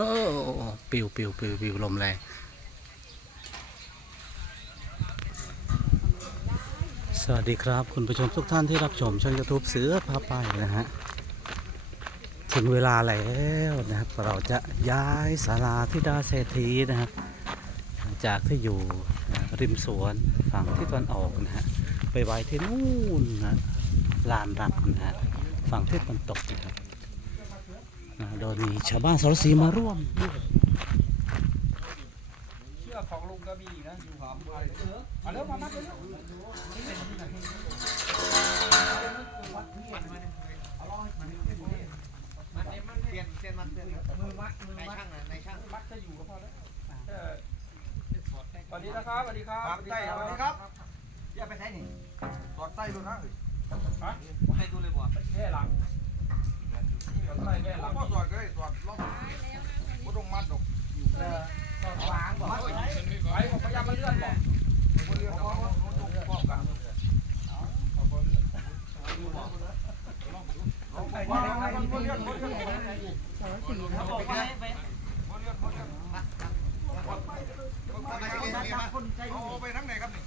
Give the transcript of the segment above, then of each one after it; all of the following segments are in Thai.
อปิวปิวปิวปิวลมแรงสวัสดีครับ คุณผู้ชมทุกท่านที่รับชมช่องยูทูบเสือพาไปนะฮะ ถึงเวลาแล้วนะครับ เราจะย้ายศาลาทิดาเศรษฐีนะครับ จากที่อยู่ริมสวนฝั่งที่ตะวันออกนะฮะ ไปไว้ที่นู่นนะลานรับนะฮะ ฝั่งที่ตะวันตกนะครับ โดยมีชาวบ้านสรสีมาร่วมเชือกของลุงก็มีนะอยู่ครับเอาเร็วมามัดเร็วเปลี่ยนเปลี่ยนมันเปลี่ยนมือมัดมือมัดช่างนะในช่างมัดจะอยู่ก็พอแล้วสวัสดีนะครับสวัสดีครับปากใต้สวัสดีครับอย่าไปใช้นี่ตอดใต้ดูนะฮะใต้ดูเลยบ่แค่หลัง พ่อสอดก็ได้สอดล็อกบ่ต้องมัดดอกเออตอนวางบอกไปพยายามมาเลื่อนบอกบ่เรียกเขาต้องป้องกันว่ามันบ่เรียกบ่เรียกกบ่เอาไปทั้งไหนครับนี่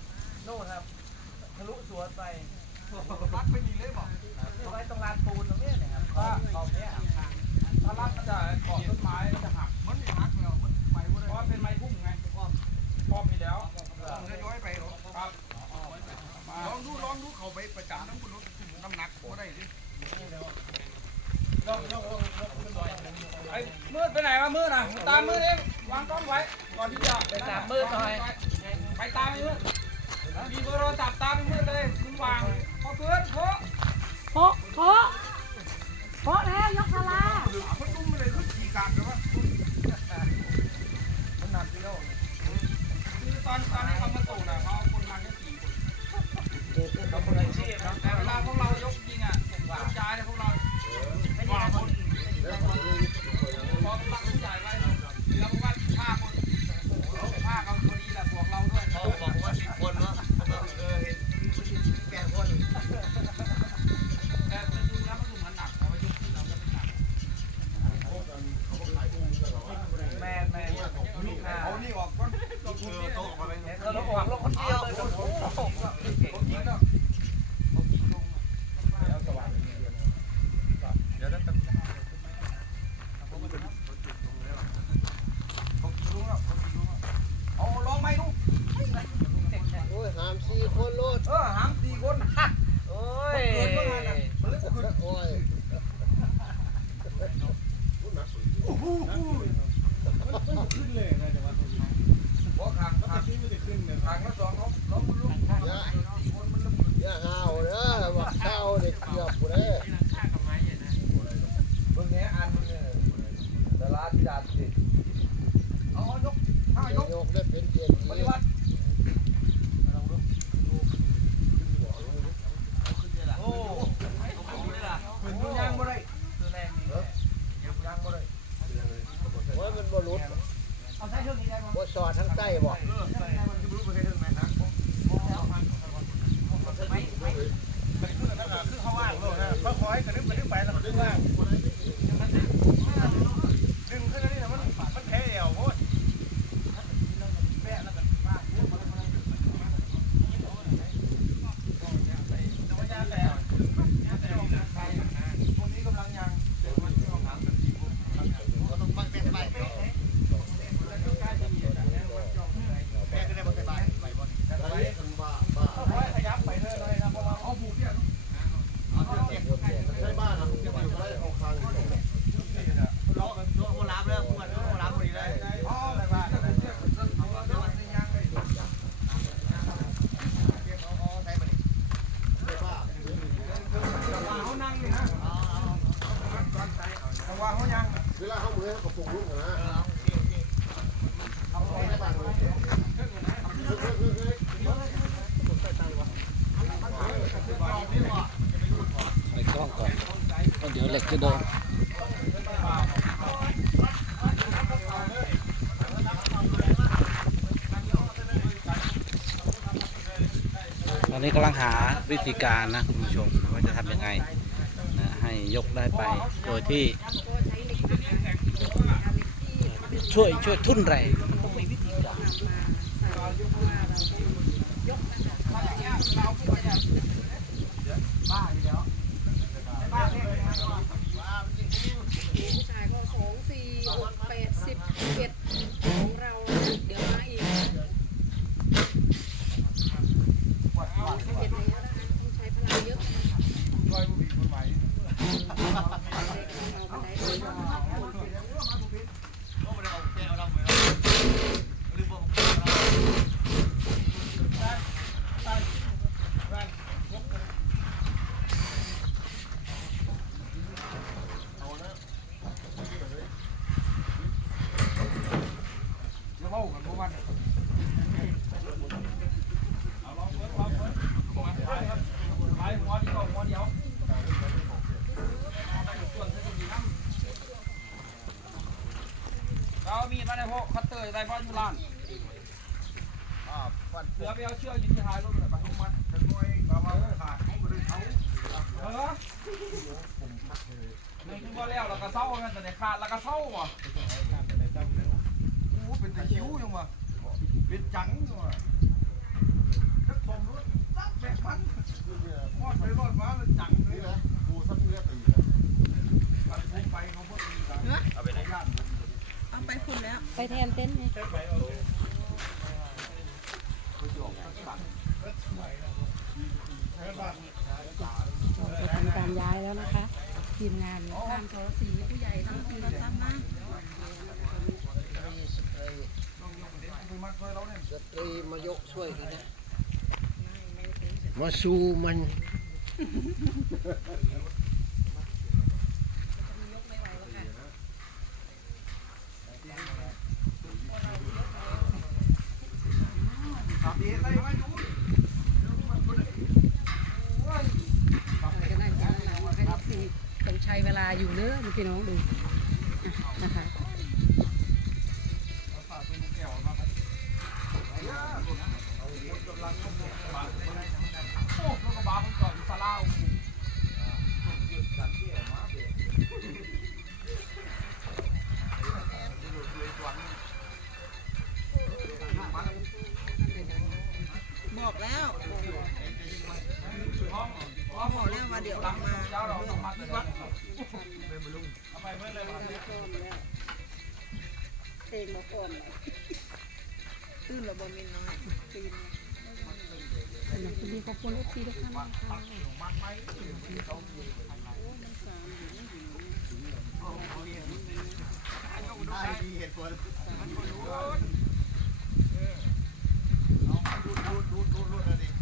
โน่นครับทะลุสวนไปรัดไปนี่เลยบ่ไว้ตรงลานปูนตรงนี้เนี่ยครับ ว่าตรงนี้ถ้ารัดมันจะเกาะต้นไม้มันจะหักมันหักแล้วมันไปบ่เพราะว่าเป็นไม้พุ่มไงป้อมมีแล้วต้องย้อยไปหรอครับลองดูลองดูเขาไปประจำน้ำคุณน้ำหนักบ่ได้ดิไอ้มืดไปไหนวะมืดอะตามมืดเองวางกล้องไว้ก่อนที่จะไปตามมืดหน่อยไปตามมืดมีเบอร์โทรศัพท์ตามมืดเลยมึงวางพอเพื่อนโคโพะโพะโพะแล้วยกพาราย กากกันวะมันหนักกิโลคือตอนตอนที่เขามาสูดอะเขาเอาคนมาแค่สี่คนเราคนอาชีพนะแต่เวลาพวกเรายก โอ้ยมันบ่หลุดเอาใช้เครื่องนี้ได้ไหมบ่สอดทั้งใต้บ่เออมันจะรู้ไปได้ถึงไหนนะคือเขาว่างเลยนะเขาขอให้กระดึ๊บกระดึ๊บไปแล้วกระดึ๊บว่างดึงขึ้นแล้วนี่นะมันมันแพ้เอวโพด พวกนี้กำลังยังเดี๋ยวมันต้องถามกันทีพวก ก็ต้องปักแม่ไปแม่ก็ได้บ่สบายไปบ่ไปกันบ้าบ้า เขาให้ขยับไปเรื่อยๆนะเพราะว่า เอาผูกเนี่ย เอาเจ็บใช้บ้านครับจะอยู่ได้เอาคาง เราเราโบราณเลยพวกมันโบราณพอดีเลยอ๋ออะไรบ้างเนี่ยเนี่ยเอาเอาเอาในยางเลยเก็บเอาเอาใส่ไปดิ ใช้บ้า จังหวะเขานั่งนี่นะเอาเอาจังหวะเขายัง เวลาเฮามือเขาปลุ กลูกนะเอาเอาใช้บ้านเลยเฮ้ยไปกล้องก่อนก็เดี๋ยวเหล็กจะโดนตอนนี้กำลังหาวิธีการนะคุณผู้ชมว่าจะทำยังไงนะให้ยกได้ไปโดยที่ ช่วยช่วยทุนแรงผู้ชายก็สองสี่หกแปดสิบเจ็ดของเรานะเดี๋ยวมาอีกเอาเจ็ดแล้วนะคะต้องใช้พลังเยอะ ช่วยผู้มีคนใหม่ เอาไปไหนเลย ก็ไม่ได้เอาแก้วดำไว้ลืมบอก จะเล่ากันพวกมันเอาลองเบิ้ลลองเบิ้ลมาไปครับไปหัวเดียวหัวเดียวเรามีดมาได้พวกคัตเตอร์ ได้พ่ออยู่ร้านอ่าฟันเหลือไปเอาเชือกอยู่ที่ท้ายรถเลยไปลงมันจะช่วยประมาณขาดให้คนอื่นเขาเออหนึ่งก็แล้วแล้วก็เศร้ากันแต่ในขาดแล้วก็เศร้าว่ะโอ้เป็นตะคิ้วยังวะเป็นจังยังวะถ้าผมรถตักแบกมันมอดไปรอดมาแล้วจังเลยนะกูสักเลือดตีนะผมไปเขาพูดดีกันเอา ไปไหนย่านไปแทนเต็นท์ไงเราจะทำการย้ายแล้วนะคะทีมงานข้างโถสีผู้ใหญ่ทั้งทีมทั้งนะสตรีสตรีมายกช่วยกันนะมาสู้มัน ดีอะไรไม่รู้ ก็ได้จ้างเราให้ทีต้องใช้เวลา อยู่เนื้อพี่น้องดูนะคะ อบคุณลูกทีทุกท่านนะคะมีเหตุผลตั้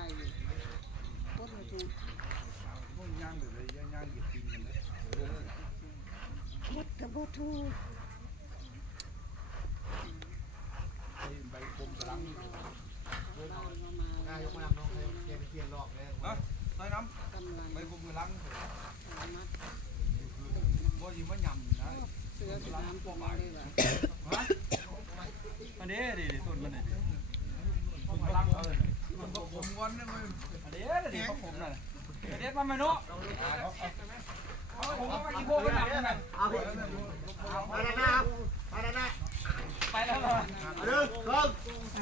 ามท่านได้ทายอยู่โคตรมาถูกพวกย่างเดี๋ยวเลยย่างหยิบกินกันเลยโคตรกับบ่ถูกใบคมกำลังเราเอามานายกมาน้องให้เกียนเกียนรอบเลยอะใส่น้กำลังำใบคมกำลังมัดบ่ยิงว่ายำนะเสื้อสีน้ำตัวมาเลยว่ะฮะอันนี้ดิต้นมันนี่คมกำลังเออมันก็ ผมวันนี่มันอันนี้ดิก็ผมน่ะเด็ดมาไหมนุผมก็ไปอีโบกันหนักนั่นมาแล้วนะมาแล้วนะไปแล้วเหรอเริ่มเริ่ม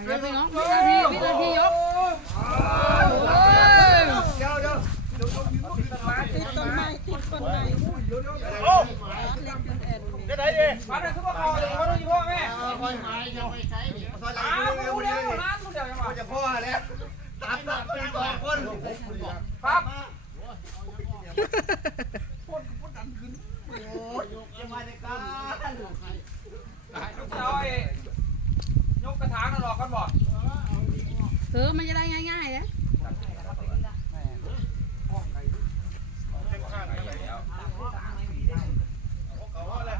แล้วพี่น้องวินาทีวินาทียกเดี๋ยวเดี๋ยวติดต้นไม้ติดต้นไม้โอ้เล็กเป็นแอนนี่จะไหนดิมาเลยทุกคนเขาเลยเขาต้องอยู่พ่อแม่คอยหมายจะไปใช้ดิซอยหลังอ้าวเร็รู้วแล้เร็วร้านรู้เดี๋ยวยังไงจะพ่อแล้ว สามตัดเป็นสองคน ครับ พ่นพ่นดันขึ้นโอ้ยยังมาในการ เอาไอ้ยกกระถางนั่นหรอกกันบอก เออมันจะได้ง่ายๆนะ เขาว่าอะไร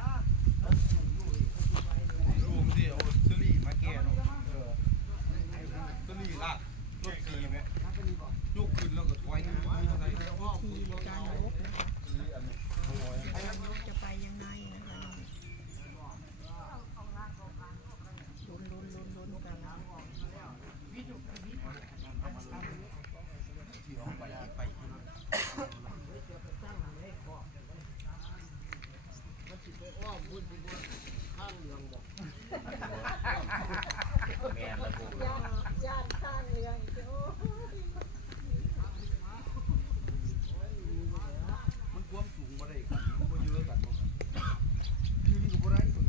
ข้างเรืองบอก แม่ระบุ ย่านย่านข้างเรืองโอ้ มันความสูงบ่ได้กันมันบ่เยอะกันบ่ยืนก็บ่ได้คน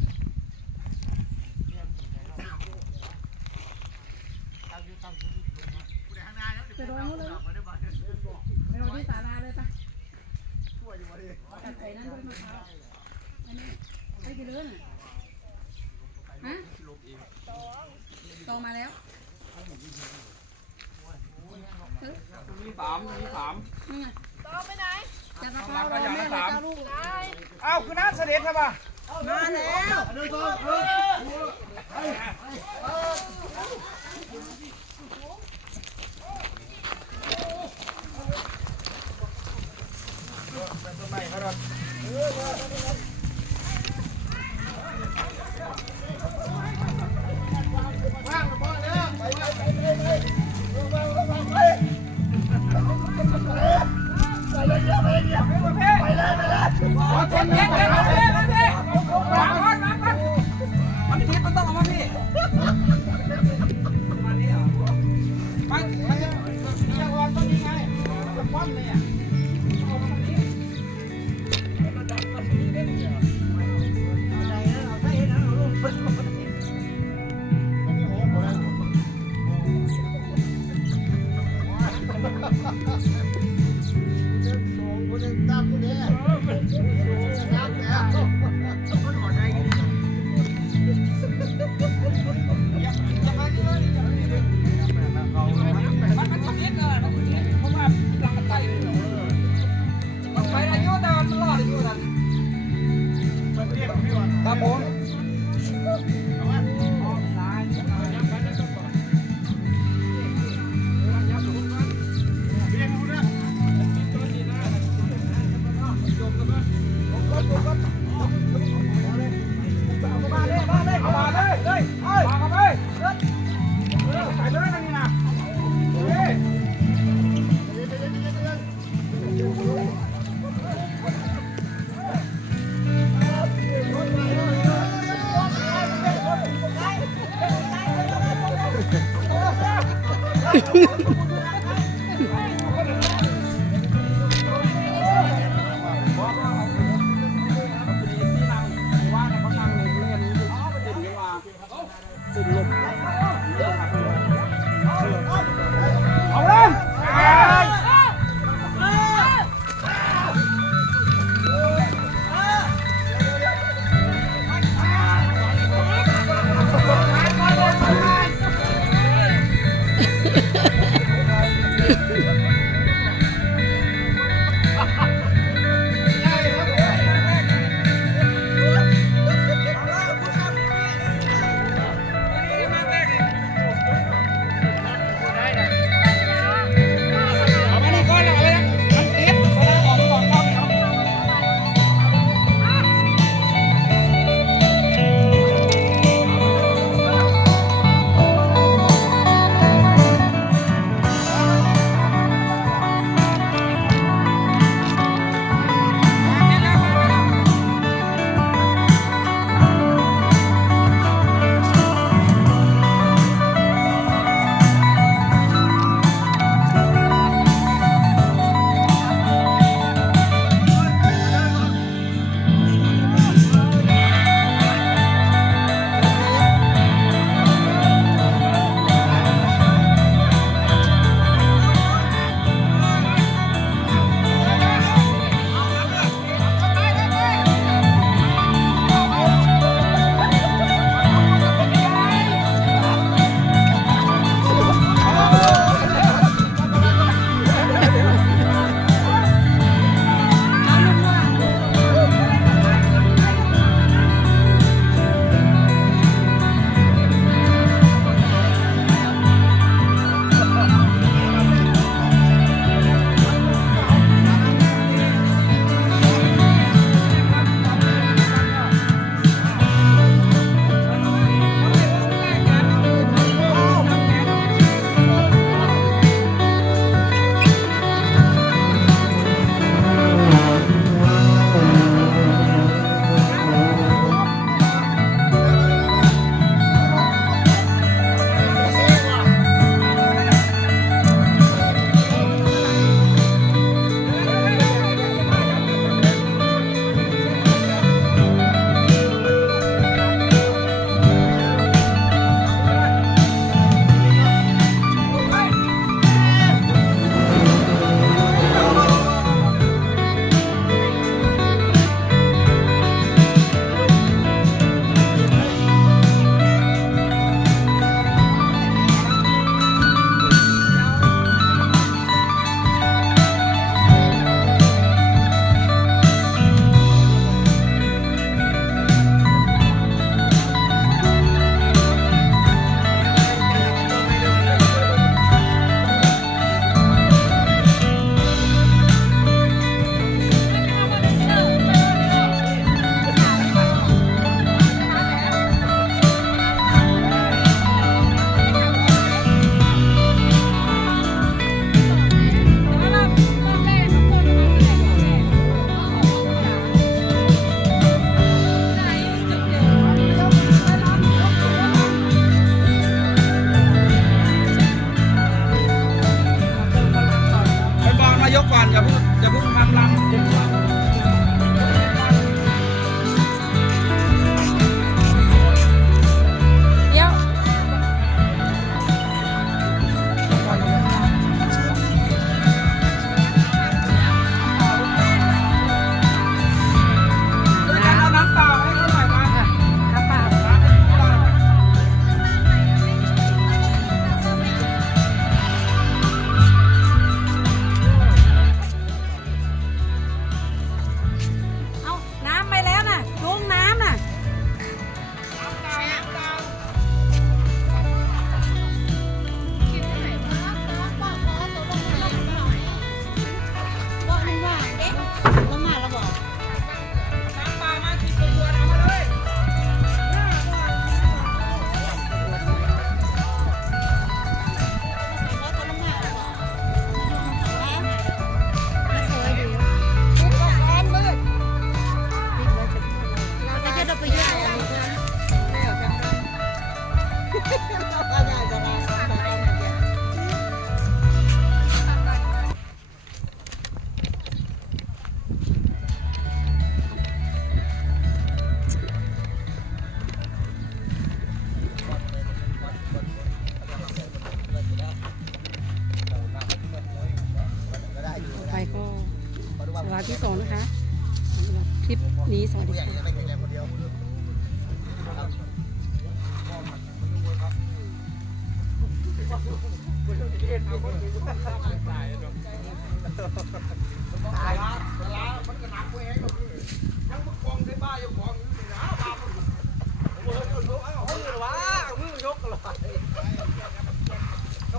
ไปรอนู้นเลยไปรอที่ศาลาเลยปะตัดไอ้นั่นด้วยมะพร้าวอันนี้ไป กี่เดือนอะฮ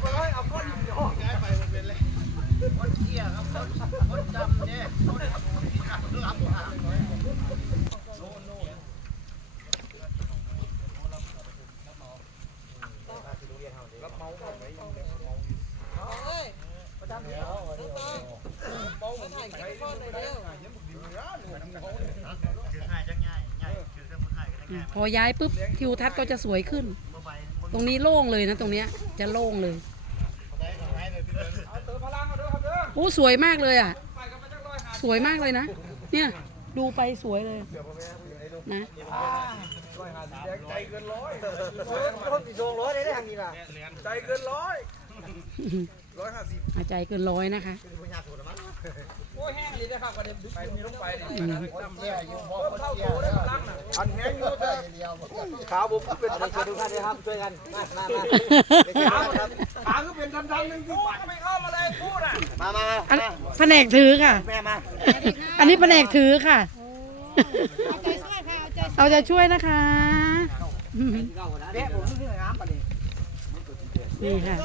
ไปเลยเอาก้อนหินยกย้ายไปมันเป็นเลยคนเกี้ยครับคนคนจำเนี่ยคนรับหา พอย้ายปุ๊บทิวทัศน์ก็จะสวยขึ้น ตรงนี้โล่งเลยนะตรงเนี้ยจะโล่งเลยโอ้สวยมากเลยอะ วยมากเลยนะ เนี่ยดูไปสวยเลยนะใจเกินร้อยคนติดโดงร้อยได้ทางนี้ล่ะใจเกินร้อยร้อยห้าสิบอาใจเกินร้อยนะคะ โอ้ยแห้งเลยนะครับกระเด็นไปมีลงไปนี่อืมเกี้ยอยู่บ่เท่าโตได้พลังน่ะอันแห้งอยู่แต่เดียวขาผมก็เป็นขาดูกันนะครับช่วยกันมามามาขาขาคือเป็นดำๆนึงที่ปัดไม่เข้ามาเลยพูดอะมามาอันแผนกถือค่ะแม่มาอันนี้แผนกถือค่ะเอาใจช่วยนะคะอืมเด็กผมเรื่องน้ำปะนี่นี่ค่ะ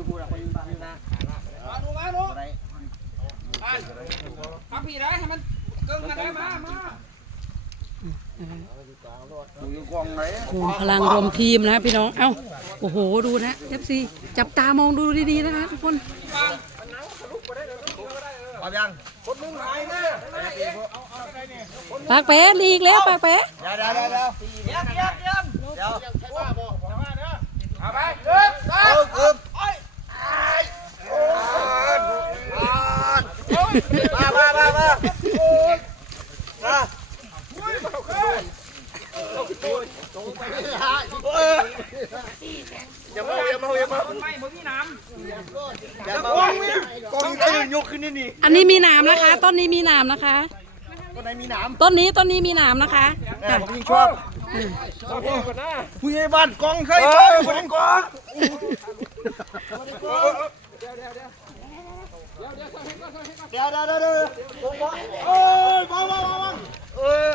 อันเดียวแล้วนะอันเดียวแล้วนะมาดูมาดูอ่านพักพี่ได้ให้มันเกินกันได้มามาพลังรวมทีมนะพี่น้อง เอ้า โอ้โห ดูนะเอฟซีจับตามองดูดีๆนะคะทุกคนเอายังคนนึงหายน่ปากแป๊ะลีกแล้วปากแปะเดี๋ยวเดี๋ยวเดี๋ยวเดี๋ยวเยี่ยมเยี่ยมเยี่ยมเดี๋ยวเอาไปเดินเอิบเอิบ มามามามามาอย่ามาอย่ามาอย่ามาต้นไม้บ่มีน้อย่ามากองเนี่ยกองไอ้ยกขึ้นนี่นี่อันนี้มีหนามนะคะ ต้นนี้มีหนามนะคะ คนไหนมีหนามต้นนี้ต้นนี้มีหนามนะคะแม่ค่ะผมยิ่งชอบผู้ใหญ่บ้านกองเคยกอง คนกองเดี๋ยวเดี๋ยวเดี๋ยวเดี๋ยวโอ้ยมามามามาเออ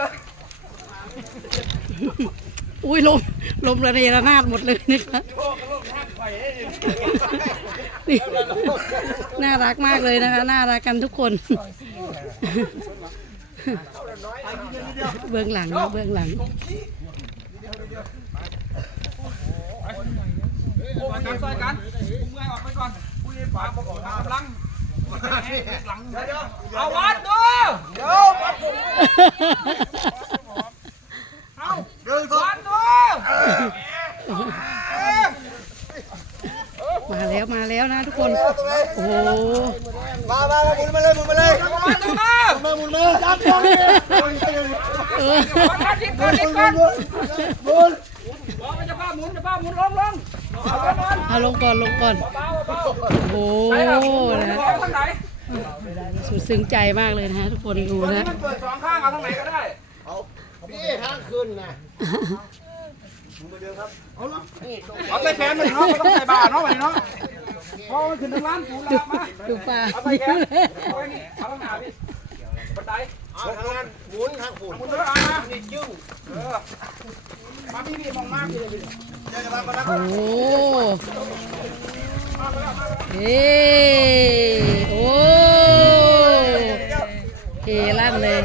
อุ้ยลมลมระเนระนาดหมดเลยนะคะนี่น่ารักมากเลยนะคะ น่ารักกันทุกคน เบื้องหลังนะเบื้องหลังำโอ้ยกัน เรียนฝาบอกกำลังหลังเอาวัดดูเดี๋ยวมาผมเอาเดินก่อวันดดูมาแล้วมาแล้วนะทุกคน โอ้โหมามามาหมุนมาเลยหมุนมาเลยวันดูมามาหมุนมาจับกองนี่เออวันกันทิพย์ก่อนทิพย์ก่อนหมุนบอกมันจะป้าหมุนจะป้าหมุนลงลง เอาลงก่อนเอาลงก่อนลงก่อนเบาเบาโอ้โหใช่ครับนะเอาทางไหนสุดซึ้งใจมากเลยนะฮะทุกคนดูตัวนี้นะ มันเปิดสองข้างเอาทางไหนก็ได้นี่ทางขึ้นนะเอาใส่แขนมันเนาะไม่ต้องใส่บาเนาะไปเนาะเพราะมันขึ้นทางร้านปูลามาดูปลา เอาใส่แขนเอาไว้นี่เอาทางหน้าพี่บันไดเอา ทางนั้นหมุนทางฝุ่นหมุนเถอะอามานี่จึ้งเออมาพี่พี่มองมากพี่เลยพี่โอ้โหเฮ้โอ้เฮลั่นเลย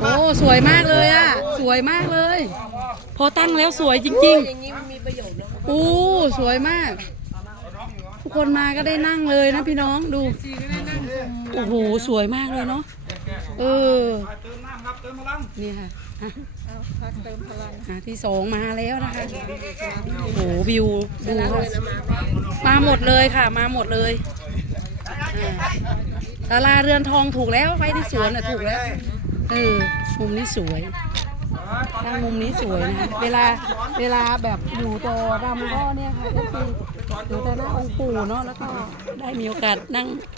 โอ้สวยมากเลยอะ สวยมากเลย พอตั้งแล้วสวยจริงๆโอ้สวยมาก ทุกคนมาก็ได้นั่งเลยนะพี่น้องดู อ้โหสวยมากเลยเนาะเออเติมน้ำครับเติมพลังนี่ค่ะอะอะที่สองมาแล้วนะคะโอ้โหวิวดูค่ะมาหมดเลยค่ะ มาหมดเลยอ่าศาลาเรือนทองถูกแล้วไฟที่สวนน่ะถูกแล้วเออมุมนี้สวยนั่งมุมนี้สวยนะเวลาเวลาแบบอยู่ตัวรำก็เนี่ยค่ะก็คืออยู่แต่หน้าองค์ปู่เนาะแล้วก็ได้มีโอกาสนั่งอ่า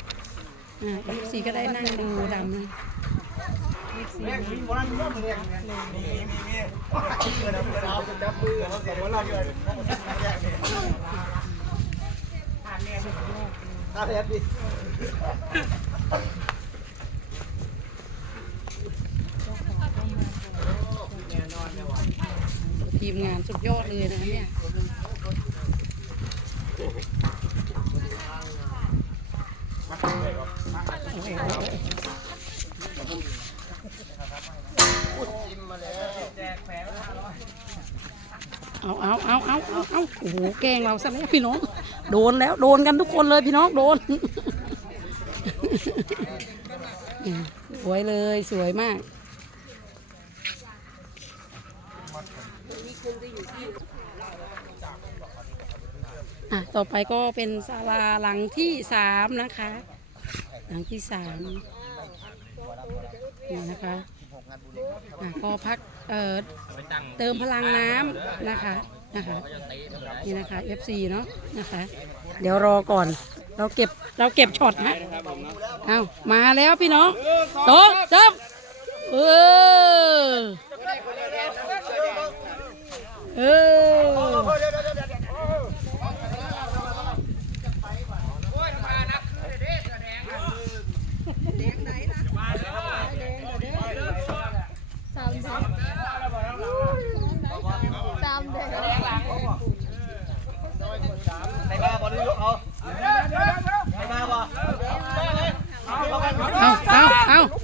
เอฟซีก็ได้นั่งดูรำนะแม่มีมีมีมีมีทีมงานสุดยอดเลยนะเนี่ย เอาเอาเอาเอาเอาเอาโอ้โหแกงเราซะแล้วพี่น้อง โดนแล้วโดนกันทุกคนเลยพี่น้องโดน สวยเลยสวยมากอะต่อไปก็เป็นศาลาหลังที่สามนะคะ หลังที่สามนี่นะคะอะก็พักเอ่อเติมพลังน้ำนะคะนะคะนี่นะคะ FC เนาะนะคะ เดี๋ยวรอก่อน เราเก็บเราเก็บช็อตนะเอามาแล้วพี่น้องโต๊ะจับเออเออยธรรมดานักคือเด้เสือแดงอะ ในบ้าบอลนี่เอาในบ้าบอ เอาเอา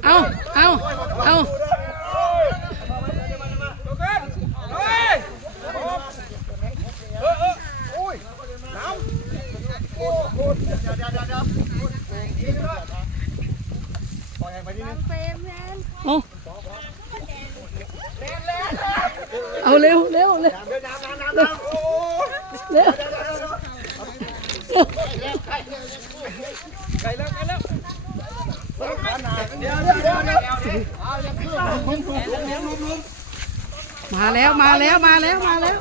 เอาเอาเอาเอา เฮ้ย เอาเอาเร็วเร็วเร็วเร็วเร็วมาแล้วมาแล้วมาแล้วมาแล้ว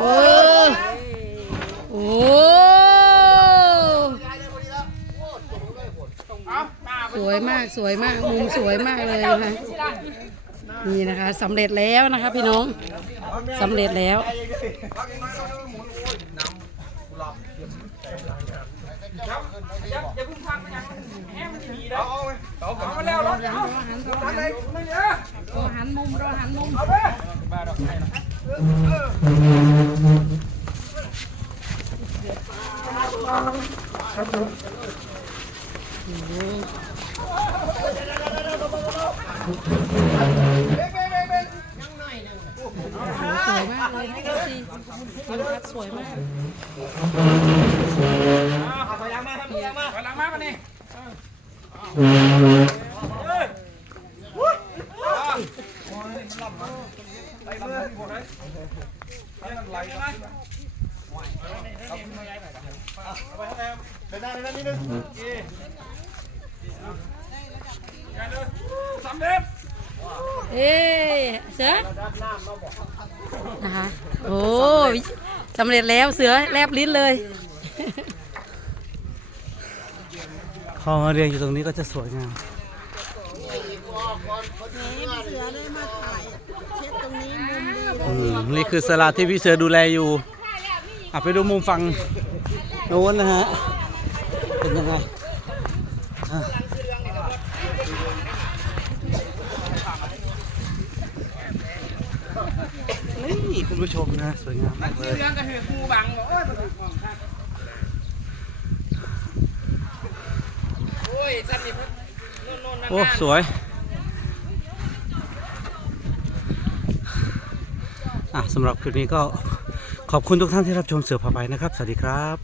โอ้โอ้ส วยมากสวยมากมุมสวยมากเลยนะคะนี่นะคะสำเร็จแล้วนะคะพี่น้องสำเร็จแล้วอย่าอย่าเพิ่งพันยังแห้งมันจะมีแล้วเอาเอามาแล้วรถเอาอะไรไม่เยอะรอหันมุมรอ หันมุมเอาไปบ้าดอกไม้นะสวยมากเลยนะซีวิวทัศน์สวยมากเอาไปล้างมาครับไปล้างมาไปล้างมากันนี่สำเร็จ เอ๊ะเสือนะคะโอ้ยสำเร็จแล้วเสือแลบลิ้นเลยพอมาเรียงอยู่ตรงนี้ก็จะสวยงามอืมนี่คือสลาที่พี่เสือดูแลอยู่อะไปดูมุมฝั่งโน้นนะฮะ เป็นยังไงอะนี่คุณ ผู้ชมนะสวยงามมากเลยเรื่องกระถือครูบังบอกเอ้ยประตูมองครับโอ้ยสั้นนี่พุ่นโน่นๆนั่นโอ้ สวย อะสำหรับคลิปนี้ก็ขอบคุณทุกท่านที่รับชมเสือพาไปนะครับ สวัสดีครับ